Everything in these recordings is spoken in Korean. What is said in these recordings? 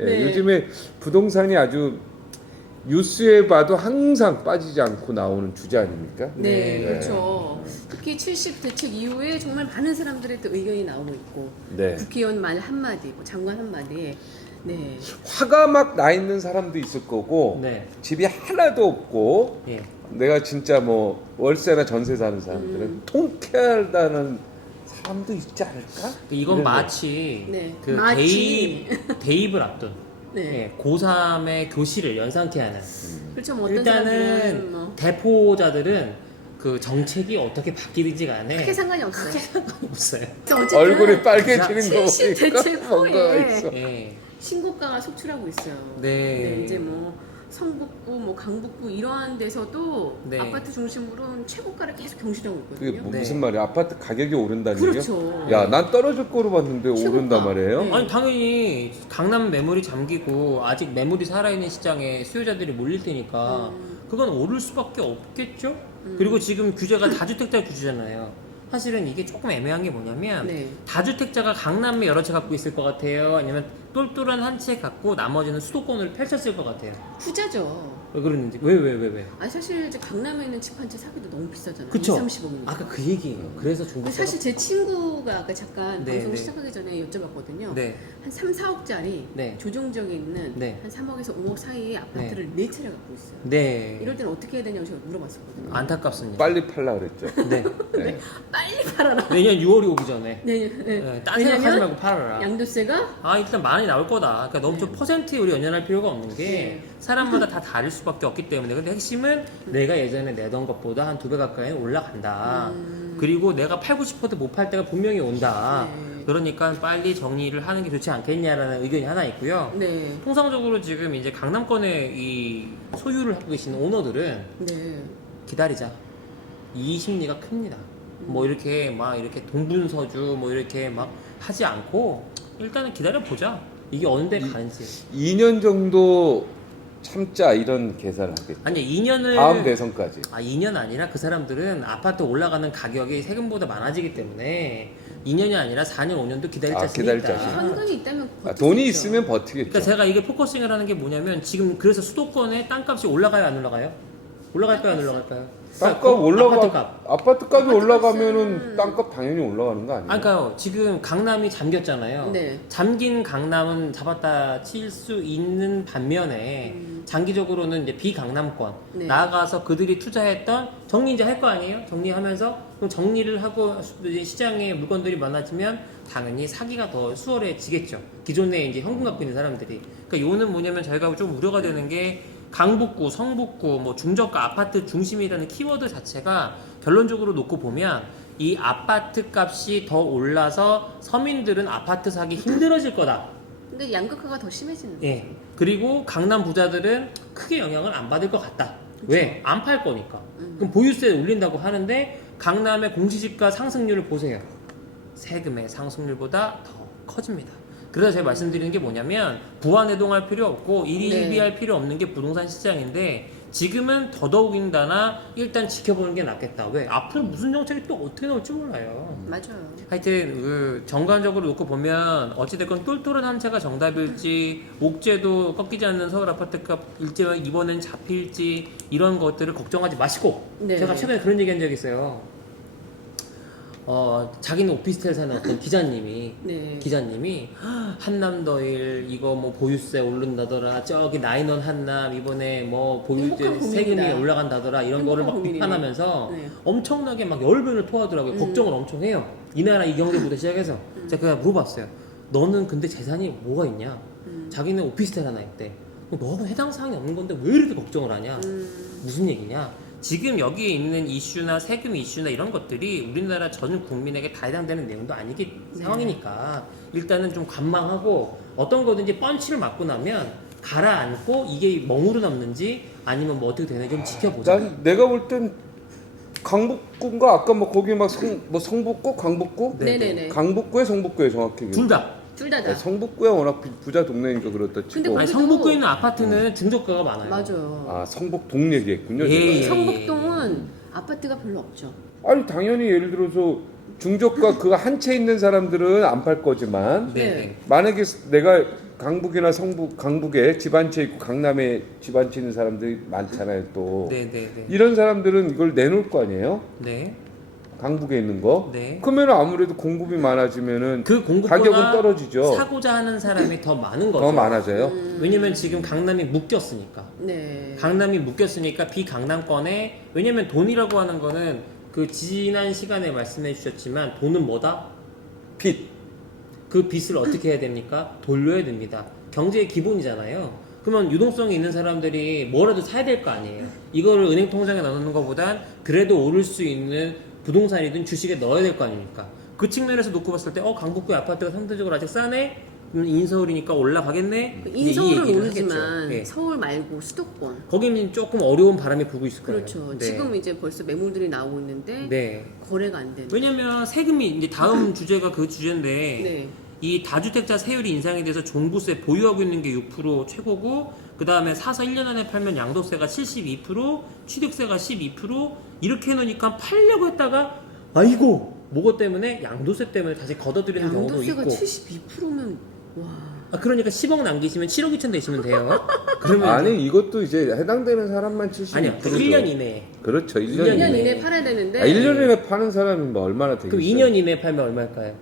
예, 네. 요즘에 부동산이 아주 뉴스에 봐도 항상 빠지지 않고 나오는 주제 아닙니까? 네, 네. 그렇죠. 특히 70 대책 이후에 정말 많은 사람들의 또 의견이 나오고 있고, 네. 국회의원 말 한마디, 뭐 장관 한마디에, 네, 화가 막 나 있는 사람도 있을 거고 네. 집이 하나도 없고 예. 내가 진짜 뭐 월세나 전세 사는 사람들은 통쾌하다는 사람도 있지 않을까? 이건 이런 마치 네. 그 마치. 대입을 앞둔 네. 예, 고3의 교실을 연상케 하는 그렇죠. 뭐 어떤 일단은 사람들은 뭐 대포자들은 그 정책이 어떻게 바뀌든지 간에 크게 상관이 없어요. 없어요. 어쨌든 얼굴이 빨개지는 거 70 보니까 대책 뭔가 후에 있어. 예. 신고가가 속출하고 있어요. 네. 이제 뭐 성북구, 뭐 강북구 이러한 데서도 네. 아파트 중심으로는 최고가를 계속 경신하고 그게 있거든요. 뭐 네. 무슨 말이야? 아파트 가격이 오른다는 그렇죠. 얘기야? 야, 난 떨어질 거로 봤는데 최고가. 오른단 말이에요? 네. 아니 당연히 강남 매물이 잠기고 아직 매물이 살아있는 시장에 수요자들이 몰릴 테니까 그건 오를 수밖에 없겠죠. 그리고 지금 규제가 다주택자 규제잖아요. 사실은 이게 조금 애매한 게 뭐냐면 네. 다주택자가 강남에 여러 채 갖고 있을 것 같아요. 아니면 똘똘한 한 채 갖고 나머지는 수도권을 펼쳤을 것 같아요. 후자죠. 왜 그러는지 왜? 아니 사실 이제 강남에 있는 집 한 채 사기도 너무 비싸잖아요. 그쵸? 30억이니까. 아까 그 얘기예요. 그래서 중고가 사실 제 친구가 아까 잠깐 네, 방송 네. 시작하기 전에 여쭤봤거든요. 네. 한 3, 4억짜리 네. 조정적에 있는 네. 한 3억에서 5억 사이의 아파트를 네 채를 갖고 있어요. 네. 이럴 때는 어떻게 해야 되냐고 제가 물어봤었거든요. 안타깝습니다. 빨리 팔라 그랬죠. 네. 네. 빨리 팔아라. 내년 6월이 오기 전에. 네, 네, 딴 생각하지 말고 팔아라. 양도세가 아 일단 많이 나올 거다. 그러니까 너무 좀 퍼센트에 우리 연연할 필요가 없는 게 네. 사람마다 다 다를 수밖에 없기 때문에. 근데 핵심은 내가 예전에 내던 것보다 한 2배 가까이 올라간다. 그리고 내가 팔고 싶어도 못 팔 때가 분명히 온다. 네. 그러니까 빨리 정리를 하는 게 좋지 않겠냐라는 의견이 하나 있고요. 네. 통상적으로 지금 이제 강남권에 이 소유를 하고 계시는 오너들은 네. 기다리자. 이 심리가 큽니다. 뭐 이렇게 막 이렇게 동분서주 뭐 이렇게 막 하지 않고 일단은 기다려 보자. 이게 어느 데 가는지. 2년 정도 참자 이런 계산을 하겠죠. 아니 2년을 다음 대선까지. 2년 아니라 그 사람들은 아파트 올라가는 가격이 세금보다 많아지기 때문에 2년이 아니라 4년 5년도 기다릴 아, 자신이 기다릴 있다. 자신. 현금이 있다면 아, 버틸 수 돈이 있죠. 있으면 버티겠죠. 그러니까 제가 이게 포커싱을 하는 게 뭐냐면 지금 그래서 수도권의 땅값이 올라가요 안 올라가요? 올라갈까요 안 올라갈까요? 땅값 그러니까 올라가 아파트값. 아파트값이 아파트 올라가면은 값은- 땅값 당연히 올라가는 거 아니에요? 아니, 그러니까요. 지금 강남이 잠겼잖아요. 네. 잠긴 강남은 잡았다 칠 수 있는 반면에 장기적으로는 이제 비강남권 네. 나아가서 그들이 투자했던 정리 이제 할 거 아니에요? 정리하면서 그럼 정리를 하고 이제 시장에 물건들이 많아지면 당연히 사기가 더 수월해지겠죠. 기존에 이제 현금 갖고 있는 사람들이. 그러니까 요는 뭐냐면 저희가 좀 우려가 되는 게 강북구, 성북구, 뭐 중저가 아파트 중심이라는 키워드 자체가 결론적으로 놓고 보면 이 아파트 값이 더 올라서 서민들은 아파트 사기 힘들어질 거다. 근데 양극화가 더 심해지는 예. 그리고 강남 부자들은 크게 영향을 안 받을 것 같다. 왜? 안 팔 거니까. 그럼 보유세 올린다고 하는데 강남의 공시지가 상승률을 보세요. 세금의 상승률보다 더 커집니다. 그래서 제가 말씀드리는 게 뭐냐면 부안해동할 필요 없고 일희일비할 필요 없는 게 부동산 시장인데 지금은 더더욱인다나 일단 지켜보는 게 낫겠다. 왜? 앞으로 무슨 정책이 또 어떻게 나올지 몰라요. 맞아요. 하여튼 그 정관적으로 놓고 보면 어찌됐건 똘똘한 한 채가 정답일지 옥죄도 꺾이지 않는 서울 아파트값 일제히 이번엔 잡힐지 이런 것들을 걱정하지 마시고 네. 제가 최근에 그런 얘기 한 적이 있어요. 자기는 오피스텔 사는 어떤 기자님이 네. 한남더일 이거 뭐 보유세 오른다더라 저기 나인원 한남 이번에 뭐 보유세 행복한 세금이 고민이다. 올라간다더라 이런 거를 막 고민이네. 비판하면서 네. 엄청나게 막 열변을 토하더라고요. 걱정을 엄청 해요. 이 나라 이 경제부터 시작해서 제가 그냥 물어봤어요. 너는 근데 재산이 뭐가 있냐? 자기는 오피스텔 하나 있대. 너하고 해당 사항이 없는 건데 왜 이렇게 걱정을 하냐? 무슨 얘기냐? 지금 여기에 있는 이슈나 세금 이슈나 이런 것들이 우리나라 전 국민에게 다 해당되는 내용도 아니기 상황이니까 일단은 좀 관망하고 어떤 거든지 펀치를 맞고 나면 가라앉고 이게 멍으로 남는지 아니면 뭐 어떻게 되는지 좀 지켜보자. 난 내가 볼 땐 강북구인가 아까 뭐 거기 막 성북구, 강북구, 네. 네네네. 강북구에 성북구에 정확히 둘 다. 둘 다다. 네, 성북구야 워낙 부자 동네니까 그렇다 근데 치고 아니, 거기도- 성북구에 있는 아파트는 중저가가 많아요. 맞아요. 아 성북동 얘기했군요. 예, 제가. 성북동은 아파트가 별로 없죠. 아니 당연히 예를 들어서 중저가 그 한 채 있는 사람들은 안 팔 거지만 네. 네. 만약에 내가 강북이나 성북, 강북에 집 한 채 있고 강남에 집 한 채 있는 사람들이 많잖아요. 또 네네네. 이런 사람들은 이걸 내놓을 거 아니에요? 네. 강북에 있는 거. 네. 그러면 아무래도 공급이 많아지면은 그 가격은 공급보다 떨어지죠. 사고자 하는 사람이 더 많은 거죠. 더 많아져요. 왜냐면 지금 강남이 묶였으니까. 네. 강남이 묶였으니까 비강남권에 왜냐면 돈이라고 하는 거는 그 지난 시간에 말씀해 주셨지만 돈은 뭐다? 빚. 그 빚을 어떻게 해야 됩니까? 돌려야 됩니다. 경제의 기본이잖아요. 그러면 유동성이 있는 사람들이 뭐라도 사야 될 거 아니에요. 이거를 은행 통장에 넣는 것보단 그래도 오를 수 있는 부동산이든 주식에 넣어야 될 거 아닙니까? 그 측면에서 놓고 봤을 때 강북구 아파트가 상대적으로 아직 싸네? 인서울이니까 올라가겠네? 그 이제 이 인서울은 얘기를 오르지만 하겠죠. 예. 서울 말고 수도권. 거기는 조금 어려운 바람이 불고 있을 거예요. 그렇죠. 네. 지금 이제 벌써 매물들이 나오고 있는데 네. 거래가 안 되는. 왜냐면 세금이 이제 다음 주제가 그 주제인데 네. 이 다주택자 세율이 인상이 돼서 종부세 보유하고 있는 게 6% 최고고 그 다음에 사서 1년 안에 팔면 양도세가 72% 취득세가 12% 이렇게 해놓으니까 팔려고 했다가 아이고 뭐고 때문에 양도세 때문에 다시 걷어들이는 경우도 양도세가 있고 72%면 와. 그러니까 10억 남기시면 7억 2천 되시면 돼요. 그러면 아니 이것도 이제 해당되는 사람만 70%죠. 아니요 그 1년 이내에 그렇죠. 1년, 1년 1년 이내. 이내에 팔아야 되는데 1년 이내 파는 사람이 뭐 얼마나 되겠어요? 그럼 2년 이내에 팔면 얼마일까요?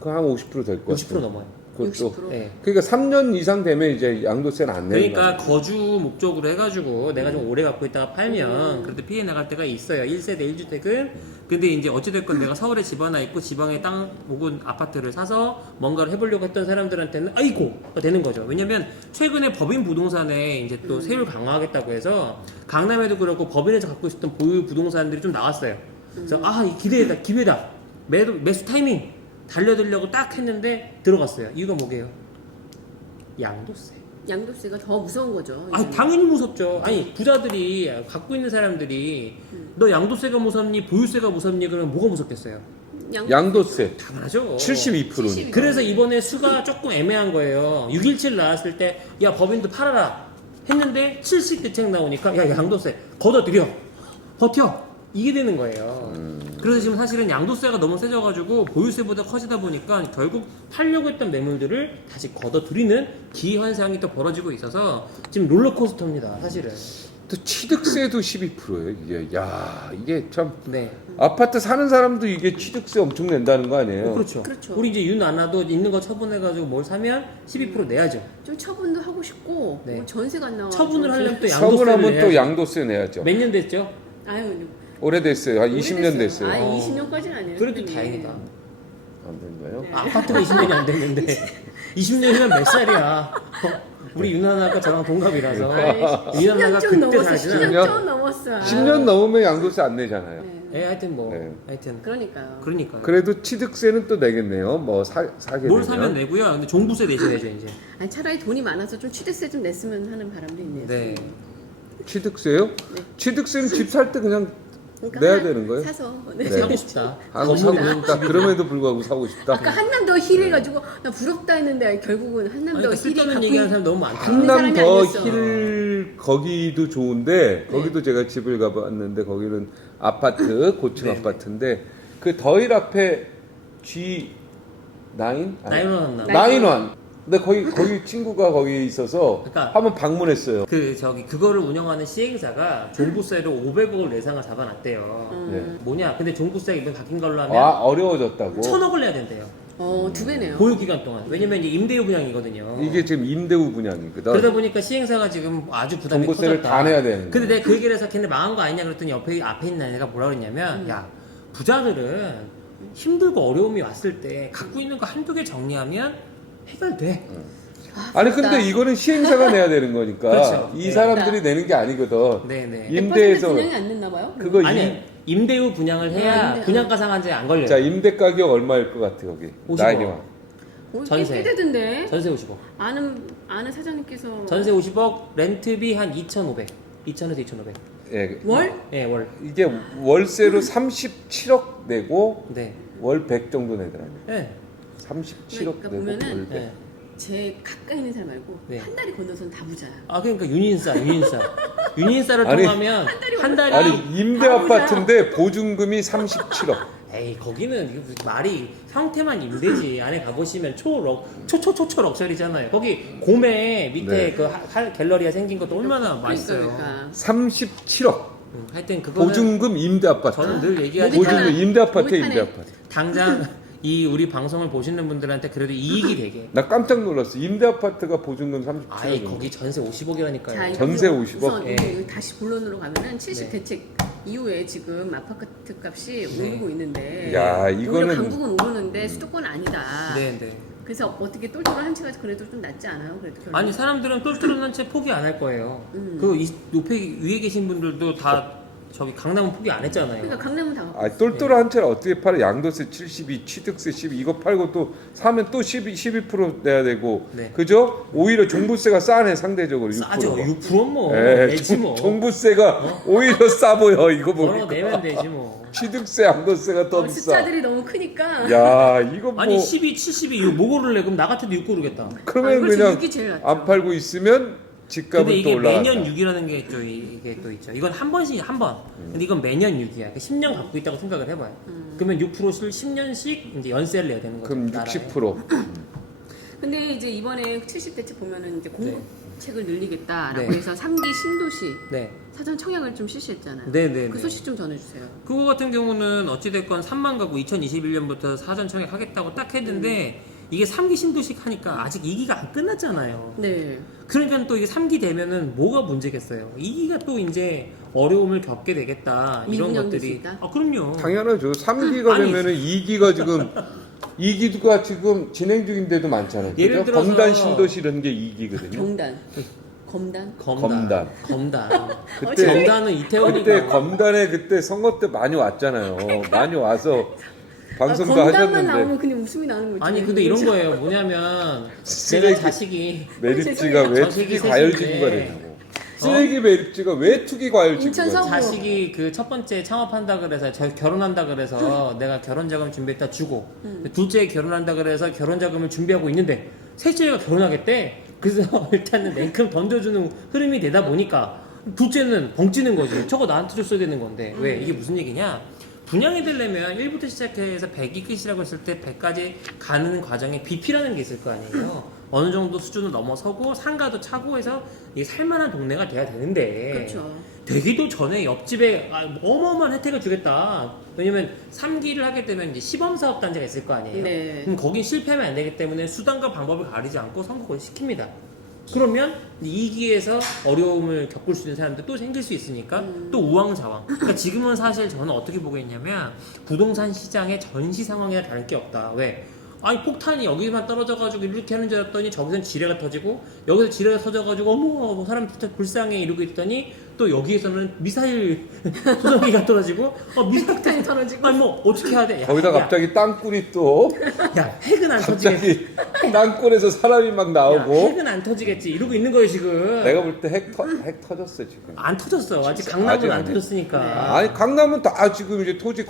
그한 50%될 것 50% 같아요. 넘어요. 그것도 60%. 네. 그러니까 3년 이상 되면 이제 양도세는 안 내는 그러니까 거예요. 거주 목적으로 해가지고 내가 좀 오래 갖고 있다가 팔면 그래도 피해 나갈 때가 있어요. 1세대 1주택은. 근데 이제 어찌됐건 내가 서울에 집 하나 있고 지방에 땅 혹은 아파트를 사서 뭔가를 해보려고 했던 사람들한테는 아이고가 되는 거죠. 왜냐면 최근에 법인 부동산에 이제 또 세율 강화하겠다고 해서 강남에도 그렇고 법인에서 갖고 있었던 보유 부동산들이 좀 나왔어요. 그래서 이 기회다 기회다 매수 타이밍 달려들려고 딱 했는데 들어갔어요. 이유가 뭐게요? 양도세. 양도세가 더 무서운 거죠. 아니 이제는. 당연히 무섭죠. 아니 부자들이 갖고 있는 사람들이 너 양도세가 무섭니 보유세가 무섭니 그러면 뭐가 무섭겠어요? 양도세 당연하죠. 72%. 그래서 이번에 수가 조금 애매한 거예요. 617 나왔을 때 야 법인도 팔아라 했는데 70 대책 나오니까 야 양도세 걷어들여 버텨 이게 되는 거예요. 그래서 지금 사실은 양도세가 너무 세져가지고 보유세보다 커지다 보니까 결국 팔려고 했던 매물들을 다시 걷어들이는 기현상이 또 벌어지고 있어서 지금 롤러코스터입니다 사실은. 또 취득세도 12%예요. 이게 이게 참 네. 아파트 사는 사람도 이게 취득세 엄청 낸다는 거 아니에요? 그렇죠. 그렇죠. 우리 이제 윤아나도 있는 거 처분해가지고 뭘 사면 12% 내야죠. 좀 처분도 하고 싶고 네. 뭐 전세가 안 나와. 처분을 하려면 또 양도세를 처분하면 또 내야죠. 양도세 내야죠. 몇 년 됐죠? 아유. 오래됐어요. 한 20년 됐어요. 아, 어. 20년까지는 아니에요. 그래도 선생님. 다행이다. 안 된가요? 네. 아파트가 20년이 안 됐는데 20년이면 몇 살이야? 우리 윤하나가 저랑 동갑이라서 아이, 윤하나가 10년 좀 그때 넘었어. 살지는 10년 좀 넘었어. 10년 넘으면 양도세 안 내잖아요. 네. 하여튼 뭐 네. 하여튼 그러니까요. 그러니까 그래도 취득세는 또 내겠네요. 뭐 사게 뭘 되면. 사면 내고요. 근데 종부세 내셔야죠 이제. 아니, 차라리 돈이 많아서 좀 취득세 좀 냈으면 하는 바람도 있네요. 네. 취득세요? 네. 취득세는 집 살 때 그냥 그러니까 내야 하나 되는 거예요? 사서. 네. 네. 사고 싶다. 사고 싶다. 그럼에도 불구하고 사고 싶다. 아까 한남더 힐 해가지고 나 부럽다 했는데 결국은 한남더 그러니까 힐이 쓸데없는 갖고 얘기하는 있는 사람 너무 많다. 사람이 한남 더 아니었어. 힐 거기도 좋은데 거기도 제가 집을 가봤는데 거기는 아파트 고층 네. 아파트인데 그 더힐 앞에 G9 나인원 한남. 나인원. 근데 거기 친구가 거기 있어서 그러니까 한번 방문했어요. 그거를 운영하는 시행사가 종부세로 500억을 내상을 잡아놨대요. 네. 뭐냐? 근데 종부세가 이번 바뀐 걸로 하면 어려워졌다고. 1,000억을 내야 된대요. 두 배네요. 보유 기간 동안. 왜냐면 이제 임대료 분양이거든요. 이게 지금 임대우 분양이거든. 그러다 보니까 시행사가 지금 아주 부담이 종부세를 커졌다. 다 내야 되는 근데 거야. 내가 그 얘기를 해서 걔네 망한 거 아니냐 그랬더니 앞에 있는 애가 뭐라 그랬냐면 야 부자들은 힘들고 어려움이 왔을 때 갖고 있는 거 한두 개 정리하면 해결돼. 아니 근데 이거는 시행사가 내야 되는 거니까 그렇죠. 이 네. 사람들이 내는 게 아니거든. 네네. 임대에서 분양이 안 됐나 봐요? 그거 아니 임대후 분양을 해야 임대. 분양가 상한제 안 걸려요. 자 임대 가격 얼마일 것 같아 거기? 50억. 나이니만. 전세. 꽤 되던데. 전세 50억. 아는 사장님께서 전세 50억, 렌트비 한 2,500. 2,000에서 2,500. 예, 월? 예, 월. 이게 월세로 37억 내고 네. 월 100 정도 내더라고요. 예. 37억 그러니까 내고 보면은 월 100. 네. 제 가까이 있는 사람 말고 네. 한 달이 건너서는 다 부자야. 아 그러니까 윤인사를 아니, 통하면 한 달이 아니 임대 다 아파트인데 보증금이 37억. 에이 거기는 이거 무슨 말이 형태만 임대지. 안에 가보시면 초초초초 럭셔리잖아요. 거기 곰에 밑에 네. 그 갤러리가 생긴 것도 얼마나 맛있어요. 그러니까. 37억 하여튼 그거는 보증금 임대 아파트. 저는 늘 얘기하지. 모비타나. 보증금 임대 아파트에 모비타나. 임대 아파트. 당장 이 우리 방송을 보시는 분들한테 그래도 이익이 되게. 나 깜짝 놀랐어. 임대 아파트가 보증금 37억. 아이 거기 전세 50억이라니까요. 자, 전세 이거 50억? 우선 예. 우리 다시 본론으로 가면은 70 네. 대책 이후에 지금 아파트 값이 네. 오르고 있는데 야, 오히려 이거는 강북은 오르는데 수도권 아니다. 네, 네. 그래서 어떻게 똘똘한 한 채가 그래도 좀 낫지 않아요? 그래도 결국. 아니 사람들은 똘똘한 채 포기 안 할 거예요. 그 높이 위에 계신 분들도 다 저기 강남은 포기 안 했잖아요. 그러니까 강남은 다 갖고 아, 똘똘한 채를 어떻게 팔아? 양도세 72, 취득세 12 이거 팔고 또 사면 또 12% 내야 되고 네. 그죠? 오히려 종부세가 싸네 상대적으로 6%가. 싸죠. 6% 뭐. 예, 내지 뭐. 종부세가 오히려 싸 보여 이거 벌어 보니까. 내면 되지 뭐. 취득세, 양도세가 더 비싸. 숫자들이 너무 크니까. 야, 이거 뭐 아니 12, 72 이거 뭐 고를래? 그럼 나 같아도 6 고르겠다. 그러면 그렇지, 그냥 6이 제일 낫죠. 안 팔고 있으면 집값은 근데 또 이게 올라간다. 매년 6이라는 게 또 이게 또 있죠. 이건 한 번씩 한 번. 근데 이건 매년 6이야. 그러니까 10년 갖고 있다고 생각을 해봐요. 그러면 6%를 10년씩 이제 연세를 내야 되는 거죠. 그럼 나라에. 60%. 근데 이제 이번에 70대책 보면은 이제 공급책을 늘리겠다라고 네. 해서 3기 신도시 네. 사전 청약을 좀 실시했잖아요. 네. 그 소식 좀 전해주세요. 그거 같은 경우는 어찌됐건 3만 가구 2021년부터 사전 청약하겠다고 딱 했는데 이게 3기 신도식 하니까 아직 2기가 안 끝났잖아요. 네. 그러니까 또 이게 3기 되면은 뭐가 문제겠어요. 2기가 또 이제 어려움을 겪게 되겠다. 이런 미분양될 수 것들이. 있다? 아, 그럼요. 당연하죠. 3기가 아니. 되면은 2기가 지금 2기가 지금 진행 중인데도 많잖아요. 예를 그죠? 들어서- 검단 신도시 이런 게 2기거든요. 경단. 검단. 검단. 그때 검단은 이태원이고. 그때 검단에 그때 선거 때 많이 왔잖아요. 많이 와서 방송도 검단만 하셨는데 나오면 그냥 웃음이 나는 거죠. 아니 근데 이런 거예요. 뭐냐면 내가 쓰레기. 자식이 매립지가 왜 자식이 투기 셋인데. 과열지구가 되냐고. 쓰레기 매립지가 왜 투기 과열지구가 인천 되냐고. 서구. 자식이 그 첫 번째 창업한다 그래서 결혼한다 그래서 내가 결혼 자금 준비했다 주고 둘째 결혼한다 그래서 결혼 자금을 준비하고 있는데 셋째가 결혼하겠대. 그래서 일단은 냉큼 던져주는 흐름이 되다 보니까 둘째는 벙찌는 거지. 저거 나한테 줬어야 되는 건데 왜 이게 무슨 얘기냐? 분양이 되려면 1부터 시작해서 100이 끝이라고 했을 때 100까지 가는 과정에 BP라는 게 있을 거 아니에요. 어느 정도 수준을 넘어서고 상가도 차고 해서 이게 살만한 동네가 돼야 되는데 그렇죠. 되기도 전에 옆집에 어마어마한 혜택을 주겠다. 왜냐면 3기를 하게 되면 이제 시범사업 단지가 있을 거 아니에요. 네. 그럼 거긴 실패하면 안 되기 때문에 수단과 방법을 가리지 않고 선거를 시킵니다. 그러면 2기에서 어려움을 겪을 수 있는 사람들 또 생길 수 있으니까 또 우왕좌왕. 그러니까 지금은 사실 저는 어떻게 보고 있냐면 부동산 시장의 전시 상황이나 다를 게 없다. 왜? 아니 폭탄이 여기만 떨어져가지고 이렇게 하는 줄 알았더니 저기선 지뢰가 터지고 여기서 지뢰가 터져가지고 어머 사람 진짜 불쌍해 이러고 있더니 또 여기에서는 미사일 소정기가 떨어지고 미사일 폭탄이 떨어지고. 아니 뭐 어떻게 해야 돼? 야, 거기다 야, 갑자기 땅굴이 또 야 핵은 안 터지겠지. 갑자기 땅굴에서 사람이 막 야, 나오고 핵은 안 터지겠지 이러고 있는 거예요 지금. 내가 볼 때 핵 터졌어 지금. 안 터졌어. 아직 진짜 강남은 아직 안 안 터졌으니까. 아니 강남은 다 지금 이제 토지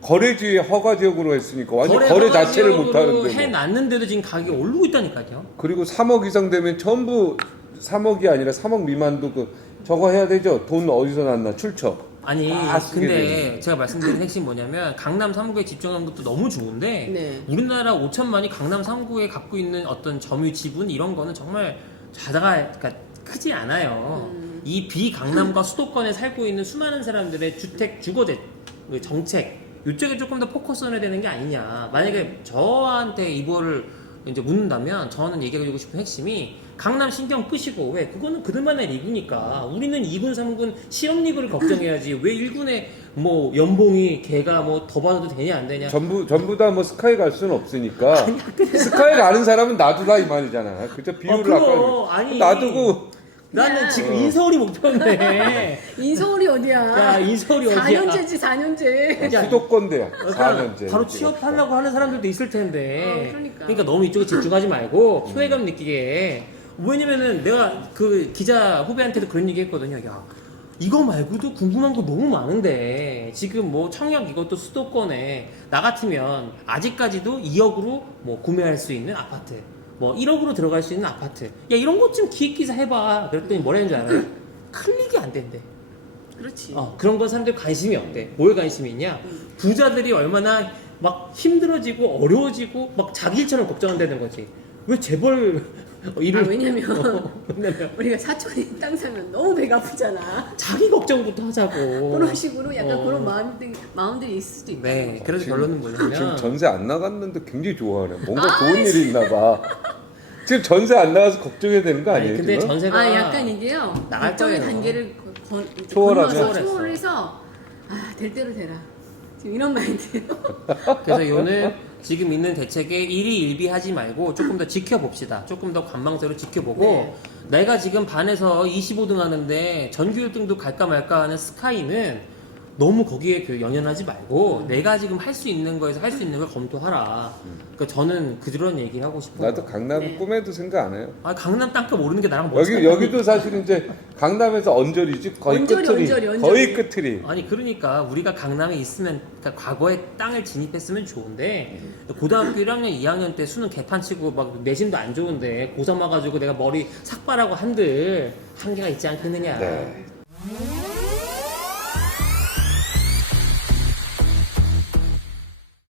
거래지에 허가 지역으로 했으니까 완전 거래 자체를 못 하는데 뭐. 해놨는데도 지금 가격이 오르고 있다니까요. 그리고 3억 이상 되면 전부 3억이 아니라 3억 미만도 저거 해야 되죠. 돈 어디서 났나 출처. 아니 다 쓰게 근데 되네. 제가 말씀드린 핵심 뭐냐면 강남 3구에 집중한 것도 너무 좋은데 네. 우리나라 5천만이 강남 3구에 갖고 있는 어떤 점유 지분 이런 거는 정말 그러니까 크지 않아요. 이 비강남과 수도권에 살고 있는 수많은 사람들의 주택 주거대 정책 이쪽에 조금 더 포커스를 해야 되는 게 아니냐. 만약에 저한테 이거를 이제 묻는다면 저는 얘기해주고 싶은 핵심이 강남 신경 끄시고 왜 그거는 그들만의 리그니까 우리는 2군 3군 실업 리그를 걱정해야지 왜 1군에 뭐 연봉이 걔가 뭐 더 받아도 되냐 안 되냐. 전부 다 뭐 스카이 갈 수는 없으니까 스카이 가는 사람은 놔두라 이 말이잖아. 그저 비율을 그거 아까 아니 놔두고 나는 야. 지금 인서울이 목표인데 인서울이 어디야? 야 인서울이 어디야. 4년제지 4년제. 야, 수도권대야. 그러니까 4년제. 바로 취업하려고 하는 사람들도 있을 텐데. 그러니까. 너무 이쪽에 집중하지 말고 소외감 느끼게. 왜냐면은 내가 그 기자 후배한테도 그런 얘기 했거든요. 야, 이거 말고도 궁금한 거 너무 많은데 지금 뭐 청약 이것도 수도권에 나 같으면 아직까지도 2억으로 뭐 구매할 수 있는 아파트, 뭐 1억으로 들어갈 수 있는 아파트. 야, 이런 것 좀 기획 기사 해봐. 그랬더니 뭐라 했는 줄 알아요? 클릭이 안 된대. 그렇지. 그런 건 사람들이 관심이 없대. 뭐에 관심이 있냐? 부자들이 얼마나 막 힘들어지고 어려워지고 막 자기 일처럼 걱정한다는 거지. 왜 재벌 일을 왜냐면 왜냐면 우리가 사촌이 땅 사면 너무 배가 아프잖아. 자기 걱정부터 하자고. 그런 식으로 약간 그런 마음들이 있을 수도 있다. 네. 그래서 지금- 결론은 지금 뭐냐면 전세 안 나갔는데 굉장히 좋아하네. 뭔가 좋은 일이 있나 봐. 지금 전세 안 나가서 걱정해야 되는 거 아니에요? 근데 지금? 전세가 약간 이게요. 나갈 일정의 거예요. 단계를 초월하면? 건너서 초월을 해서 될 대로 되라. 지금 이런 마인드예요. 그래서 요는 지금 있는 대책에 일희일비하지 말고 조금 더 지켜봅시다. 조금 더 관망세로 지켜보고 네. 내가 지금 반에서 25등 하는데 전교 1등도 갈까 말까 하는 스카이는 너무 거기에 연연하지 말고 내가 지금 할 수 있는 거에서 할 수 있는 걸 검토하라. 그러니까 저는 그런 얘기 하고 싶어요. 나도 강남 네. 꿈에도 생각 안 해요. 강남 땅값 오르는 게 나랑 뭔 여기도 사실 이제 강남에서 언저리지 거의 언저리. 거의 끝이리. 아니 그러니까 우리가 강남에 있으면 그러니까 과거에 땅을 진입했으면 좋은데 고등학교 1학년 2학년 때 수능 개판 치고 막 내신도 안 좋은데 고3 와가지고 내가 머리 삭발하고 한들 한계가 있지 않겠느냐. 네.